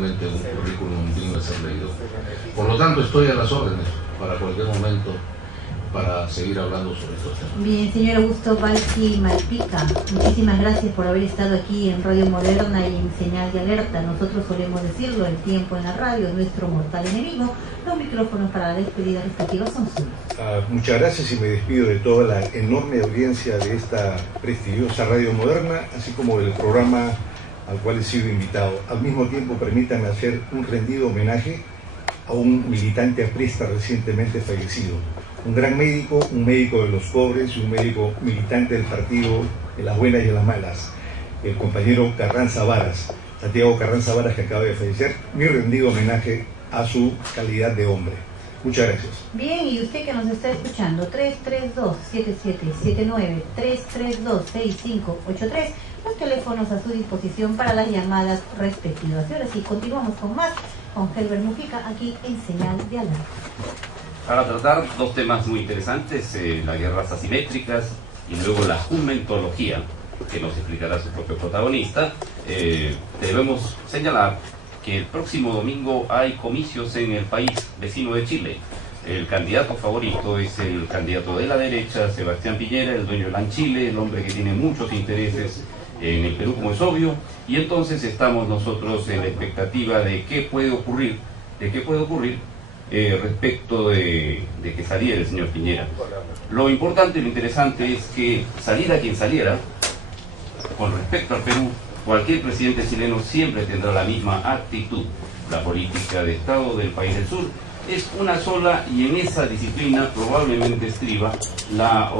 realmente un currículum digno de ser leído. Por lo tanto, estoy a las órdenes para cualquier momento para seguir hablando sobre estos temas. Bien, señor Augusto Balqui Malpica, muchísimas gracias por haber estado aquí en Radio Moderna y en Señal de Alerta. Nosotros solemos decirlo, el tiempo en la radio es nuestro mortal enemigo. Los micrófonos para la despedida respectiva son suyos. Muchas gracias y me despido de toda la enorme audiencia de esta prestigiosa Radio Moderna, así como del programa al cual he sido invitado. Al mismo tiempo, permítanme hacer un rendido homenaje a un militante aprista recientemente fallecido. Un gran médico, un médico de los pobres y un médico militante del partido en las buenas y en las malas, el compañero Carranza Varas, Santiago Carranza Varas, que acaba de fallecer. Mi rendido homenaje a su calidad de hombre. Muchas gracias. Bien, y usted que nos está escuchando, 332-7779, 332-6583, los teléfonos a su disposición para las llamadas respectivas. Y ahora sí, continuamos con más, con Herbert Mujica, aquí en Señal de Alerta. Para tratar dos temas muy interesantes, las guerras asimétricas y luego la jumentología, que nos explicará su propio protagonista, debemos señalar que el próximo domingo hay comicios en el país vecino de Chile. El candidato favorito es el candidato de la derecha, Sebastián Piñera, el dueño de LAN-Chile, el hombre que tiene muchos intereses en el Perú, como es obvio, y entonces estamos nosotros en la expectativa de qué puede ocurrir, respecto de que saliera el señor Piñera. Lo importante y lo interesante es que saliera quien saliera, con respecto al Perú, cualquier presidente chileno siempre tendrá la misma actitud. La política de Estado del país del sur es una sola y en esa disciplina probablemente estriba la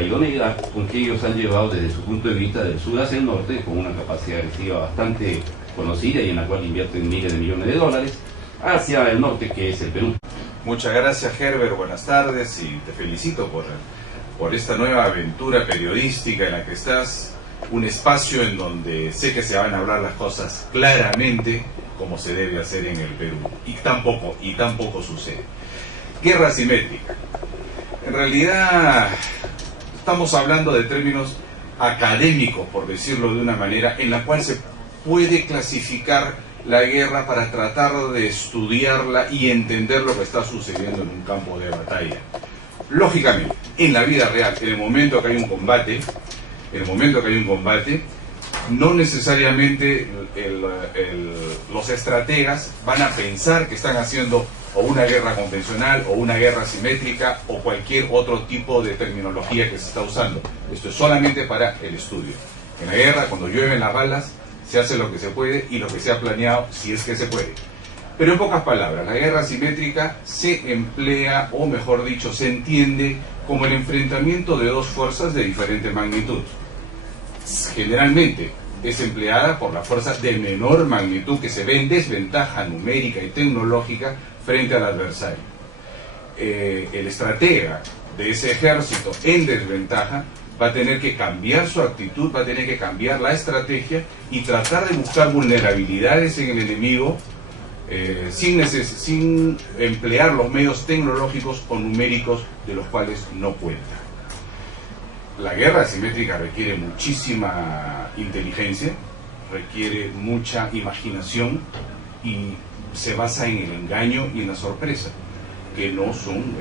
idoneidad con que ellos han llevado desde su punto de vista del sur hacia el norte, con una capacidad agresiva bastante conocida y en la cual invierten miles de millones de dólares, hacia el norte, que es el Perú. Muchas gracias, Herbert, buenas tardes y te felicito por esta nueva aventura periodística en la que estás, un espacio en donde sé que se van a hablar las cosas claramente como se debe hacer en el Perú, y tampoco sucede. Guerra asimétrica. En realidad estamos hablando de términos académicos, por decirlo de una manera, en la cual se puede clasificar la guerra para tratar de estudiarla y entender lo que está sucediendo en un campo de batalla. Lógicamente, en la vida real, en el momento que hay un combate, no necesariamente los estrategas van a pensar que están haciendo o una guerra convencional o una guerra asimétrica o cualquier otro tipo de terminología que se está usando. Esto es solamente para el estudio. En la guerra, cuando llueven las balas, se hace lo que se puede y lo que se ha planeado, si es que se puede. Pero en pocas palabras, la guerra asimétrica se emplea, o mejor dicho, se entiende como el enfrentamiento de dos fuerzas de diferente magnitud. Generalmente es empleada por la fuerza de menor magnitud que se ve en desventaja numérica y tecnológica frente al adversario. El estratega de ese ejército en desventaja va a tener que cambiar su actitud, va a tener que cambiar la estrategia y tratar de buscar vulnerabilidades en el enemigo sin emplear los medios tecnológicos o numéricos de los cuales no cuenta. La guerra asimétrica requiere muchísima inteligencia, requiere mucha imaginación y se basa en el engaño y en la sorpresa, que no son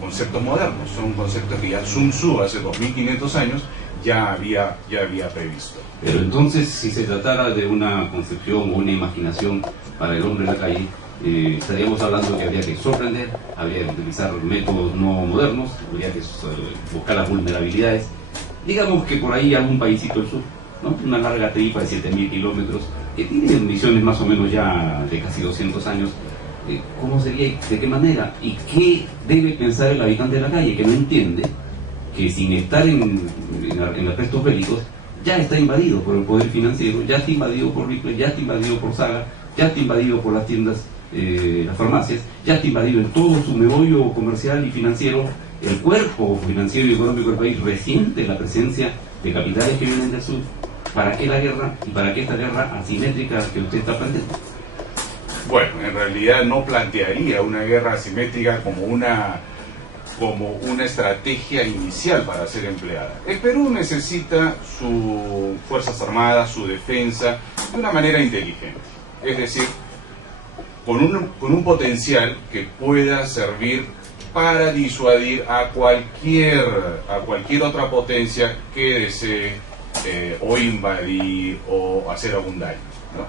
conceptos modernos, son conceptos que ya Sun Tzu hace 2500 años ya había previsto. Pero entonces, si se tratara de una concepción o una imaginación para el hombre en la calle, estaríamos hablando que habría que sorprender, habría que utilizar métodos no modernos, habría que buscar las vulnerabilidades. Digamos que por ahí algún paísito del sur, ¿no? Una larga tripa de 7000 kilómetros, que tiene misiones más o menos ya de casi 200 años. ¿Cómo sería? ¿De qué manera? ¿Y qué debe pensar el habitante de la calle que no entiende que sin estar en aspectos bélicos ya está invadido por el poder financiero, ya está invadido por Ripley, ya está invadido por Saga, ya está invadido por las tiendas, las farmacias, ya está invadido en todo su meollo comercial y financiero? El cuerpo financiero y económico del país resiente la presencia de capitales que vienen del sur. ¿Para qué la guerra y para qué esta guerra asimétrica que usted está planteando? Bueno, en realidad no plantearía una guerra asimétrica como una estrategia inicial para ser empleada. El Perú necesita sus fuerzas armadas, su defensa, de una manera inteligente. es decir, con un potencial que pueda servir para disuadir a cualquier otra potencia que desee o invadir o hacer algún daño, ¿no?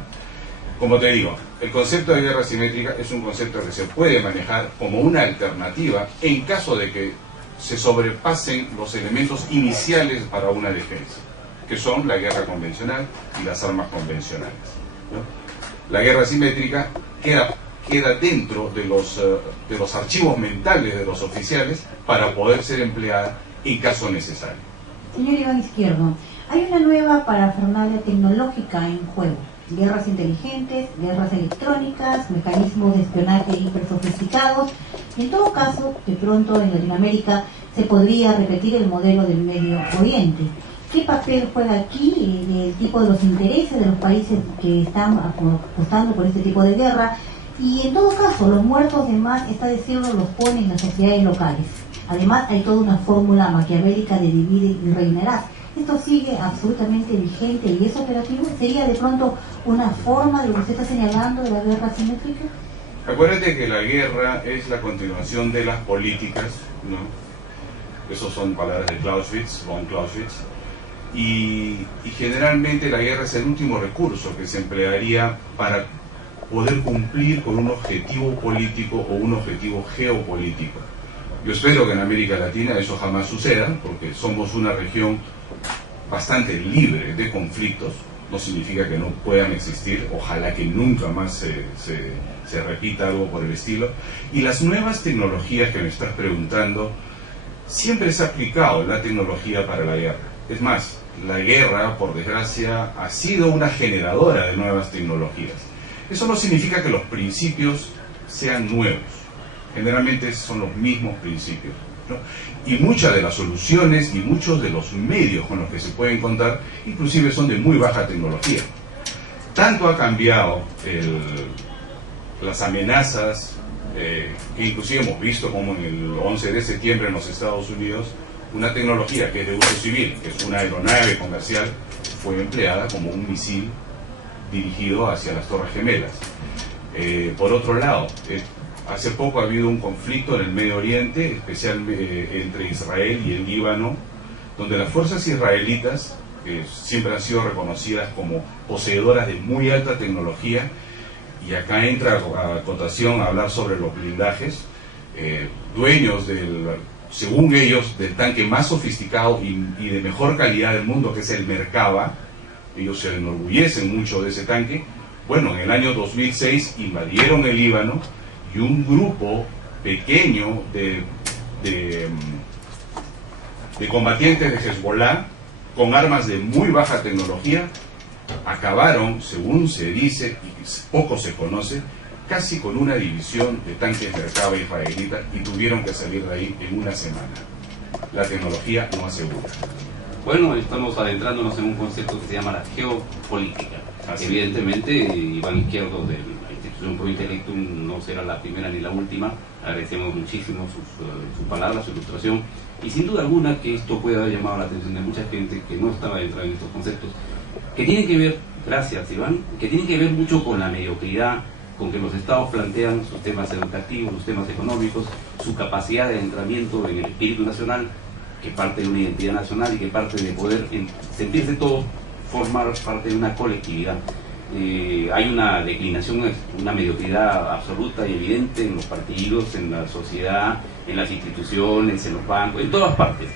Como te digo, el concepto de guerra asimétrica es un concepto que se puede manejar como una alternativa en caso de que se sobrepasen los elementos iniciales para una defensa, que son la guerra convencional y las armas convencionales, ¿no? La guerra asimétrica queda dentro de los archivos mentales de los oficiales para poder ser empleada en caso necesario. Señor Iván Izquierdo, hay una nueva parafernalia tecnológica en juego: guerras inteligentes, guerras electrónicas, mecanismos de espionaje hipersofisticados. En todo caso, de pronto en Latinoamérica se podría repetir el modelo del Medio Oriente. ¿Qué papel juega aquí el tipo de los intereses de los países que están apostando por este tipo de guerra? Y en todo caso, los muertos de más, está decirlo, los ponen en las sociedades locales. Además, hay toda una fórmula maquiavélica de divide y reinarás. ¿Esto sigue absolutamente vigente y es operativo? ¿Sería de pronto una forma de lo que usted está señalando de la guerra asimétrica? Acuérdate que la guerra es la continuación de las políticas, ¿no? Esas son palabras de Clausewitz, von Clausewitz. Y generalmente la guerra es el último recurso que se emplearía para poder cumplir con un objetivo político o un objetivo geopolítico. Yo espero que en América Latina eso jamás suceda, porque somos una región bastante libre de conflictos. No significa que no puedan existir, ojalá que nunca más se repita algo por el estilo. Y las nuevas tecnologías que me estás preguntando, siempre se ha aplicado la tecnología para la guerra. Es más, la guerra, por desgracia, ha sido una generadora de nuevas tecnologías. Eso no significa que los principios sean nuevos. Generalmente son los mismos principios, ¿no? Y muchas de las soluciones y muchos de los medios con los que se pueden contar, inclusive son de muy baja tecnología. Tanto ha cambiado las amenazas, que inclusive hemos visto como en el 11 de septiembre en los Estados Unidos, una tecnología que es de uso civil, que es una aeronave comercial, fue empleada como un misil dirigido hacia las Torres Gemelas. Por otro lado, hace poco ha habido un conflicto en el Medio Oriente, especialmente entre Israel y el Líbano, donde las fuerzas israelitas, que siempre han sido reconocidas como poseedoras de muy alta tecnología, y acá entra a cotación a hablar sobre los blindajes, dueños según ellos, del tanque más sofisticado y de mejor calidad del mundo, que es el Merkava. Ellos se enorgullecen mucho de ese tanque. Bueno, en el año 2006 invadieron el Líbano y un grupo pequeño de combatientes de Hezbollah con armas de muy baja tecnología acabaron, según se dice y poco se conoce, casi con una división de tanques Merkava israelita, y tuvieron que salir de ahí en una semana. La tecnología no asegura. Bueno, estamos adentrándonos en un concepto que se llama la geopolítica. Así. Evidentemente, Iván Izquierdo de la institución Pro Intellectum no será la primera ni la última. Agradecemos muchísimo sus palabras, su ilustración, y sin duda alguna que esto puede haber llamado la atención de mucha gente que no estaba adentrada en estos conceptos, que tienen que ver, gracias Iván, que tienen que ver mucho con la mediocridad con que los estados plantean sus temas educativos, sus temas económicos, su capacidad de adentramiento en el espíritu nacional, que parte de una identidad nacional y que parte de poder sentirse todos formar parte de una colectividad. Hay una declinación, una mediocridad absoluta y evidente en los partidos, en la sociedad, en las instituciones, en los bancos, en todas partes.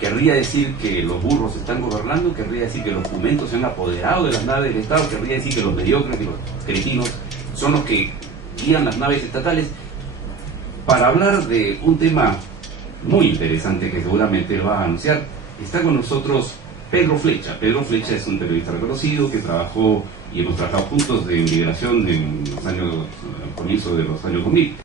Querría decir que los burros están gobernando, querría decir que los jumentos se han apoderado de las naves del Estado, querría decir que los mediocres y los cretinos son los que guían las naves estatales. Para hablar de un tema muy interesante que seguramente lo va a anunciar, está con nosotros Pedro Flecha. Pedro Flecha es un periodista reconocido que trabajó y hemos trabajado juntos de migración en los años, al comienzo de los años 2000.